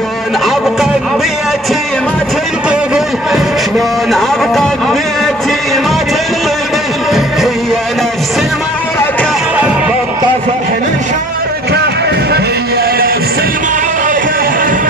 شلون ابقى ببيتي ما تنقبل، شلون ابقى ببيتي ما تنقبل، هي نفس المعركة بالطفح نشاركه، هي نفس المعركة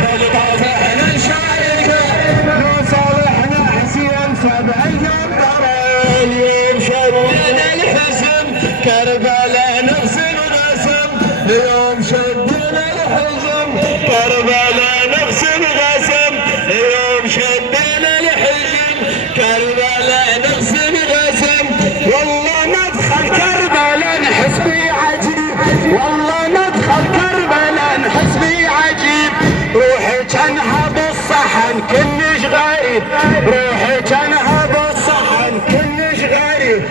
بالطفح نشاركه، لو صالحنا حسين 7 جندرين يمشدنا الحزم كربلا نغسل غسم، اليوم شدنا الحزم كربلا نغسل غسم، اليوم شدنا الحزم كربلا نغسل غسم، والله ندخل كربلا نحس بيه عجيب، والله ندخل كربلا نحس بيه عجيب، روحي كانها بالصحن كلش غريب، روحي كانها بالصحن كلش غريب،